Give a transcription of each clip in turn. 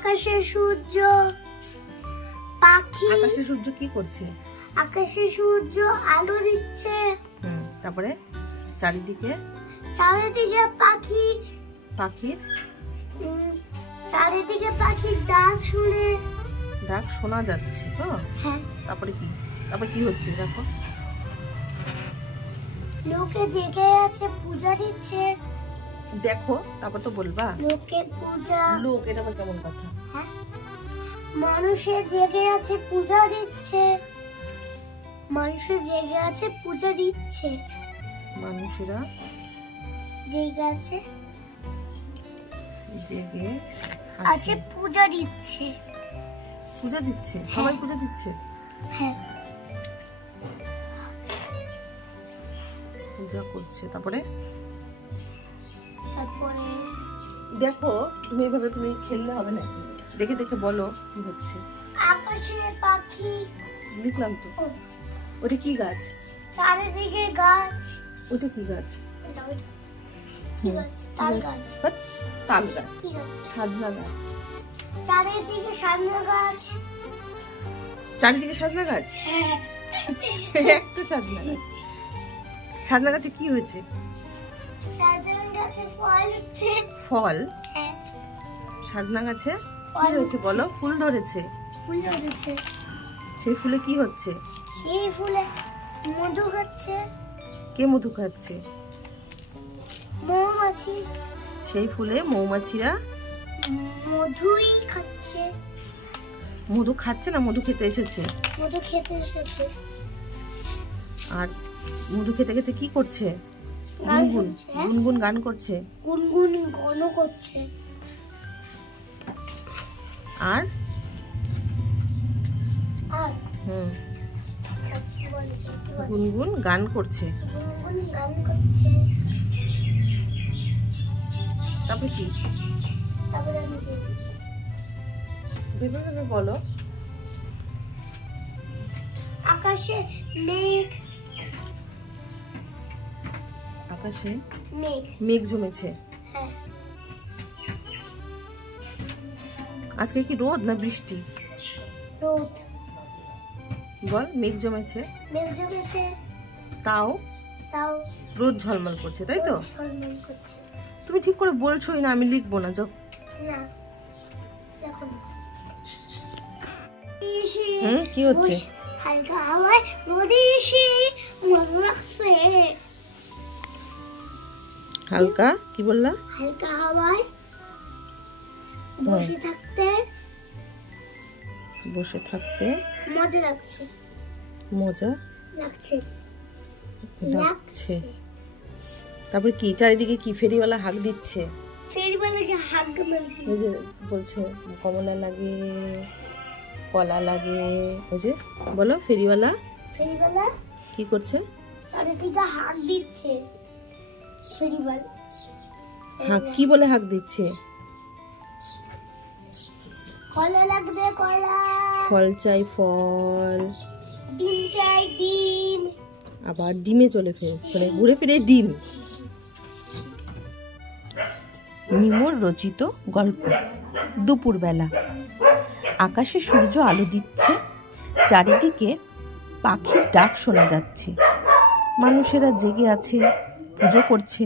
আকাশে সূর্য, পাখি। আকাশে সূর্য কি করছে? আকাশে সূর্য আলো দিচ্ছে। তারপরে চারিদিকে পাখি, পাখির চারিদিকে পাখির ডাক শুনে, ডাক শোনা যাচ্ছে তো। হ্যাঁ। তারপরে কি হচ্ছে দেখো। লোকে জেগে আছে, পূজা দিচ্ছে। দেখো, তারপর তো বলবা। লোকে পূজা, লোক, এটা আবার কেমন কথা? হ্যাঁ, মানুষে জেগে আছে, পূজা দিচ্ছে। মানুষে জেগে আছে, পূজা দিচ্ছে। মানুষেরা জেগে আছে, পূজা দিচ্ছে। পূজা দিচ্ছে, সবাই পূজা দিচ্ছে। হ্যাঁ, পূজা করছে। তারপরে দেখো, তুমি এভাবে তুমি খেললে হবে না, দেখে দেখে বলো কি হচ্ছে। আকাশে পাখি, লিখলাম তো। ওটা কি গাছ? চারিদিকে গাছ। ওটা কি গাছ? কি গাছ? তাল গাছ। তাল গাছ। কি গাছ? সাজনা গাছ। চারিদিকে সাজনা গাছ। চারিদিকে সাজনা গাছ। হ্যাঁ, একটা সাজনা গাছ। সাজনা গাছে কি হয়েছে? সাজনা গাছে ফল হচ্ছে। ফল? হ্যাঁ। সাজনা গাছে কি হয়েছে বলো? ফুল ধরেছে। ফুল ধরেছে। সেই ফুলে কি হচ্ছে? সেই ফুলে মধু খাচ্ছে। কে মধু খাচ্ছে? মৌমাছি। সেই ফুলে মৌমাছিরা মধুই খাচ্ছে। মধু খাচ্ছে না মধু খেতে এসেছে? মধু খেতে এসেছে। আর মধু খেতে খেতে কি করছে? গুনগুন গান করছে। গুনগুন গানও করছে। আর গুনগুন গান করছে। তারপরে কি? ভেবে ভেবে বলো। আকাশে মেঘ। আকাশে মেঘ জমেছে। হ্যাঁ। আজকে কি রোদ না বৃষ্টি? রোদ। বল, মেঘ জমেছে। তাও রোদ ঝলমল করছে, তাই তো? তুমি ঠিক করে বলছোই না, আমি লিখবো না। যাও। কি হচ্ছে? হালকা হাওয়ায় রোদে এসে মজা লাগছে। হালকা কি বললা? হালকা হাওয়ায় বসে থাকতে মজা লাগছে। লাগছে। তারপরে কি? চারিদিকে কি ফেরিওয়ালা হাঁক দিচ্ছে? ফেরিওয়ালাকে হাঁক বলছে কমলা লাগে, কলা লাগে। ওই যে বলো, ফেরিওয়ালা কি করছে? চারিদিকে হাঁক দিচ্ছে। ফেরিওয়ালা হাঁক কি বলে হাঁক দিচ্ছে? কলা লাগবে কলা, ফল চাই ফল, ডিম চাই ডিম। আবার ডিমে চলে ফেরে ঘুরে ফিরে ডিম। মিমোর রচিত গল্প। দুপুরবেলা আকাশে সূর্য আলো দিচ্ছে, চারিদিকে পাখির ডাক শোনা যাচ্ছে। মানুষেরা জেগে আছে, পুজো করছে।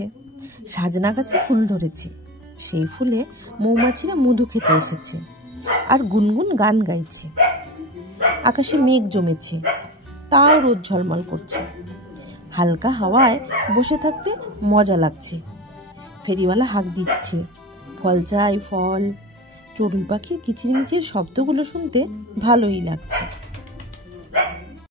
সাজনা গাছে ফুল ধরেছে, সেই ফুলে মৌমাছিরা মধু খেতে এসেছে আর গুনগুন গান গাইছে। আকাশে মেঘ জমেছে, তাও রোদ ঝলমল করছে। হালকা হাওয়ায় বসে থাকতে মজা লাগছে। ফেরিওয়ালা হাঁক দিচ্ছে, ফল চাই ফল। চড়ুই পাখির কিচিরমিচির শব্দগুলো শুনতে ভালোই লাগছে।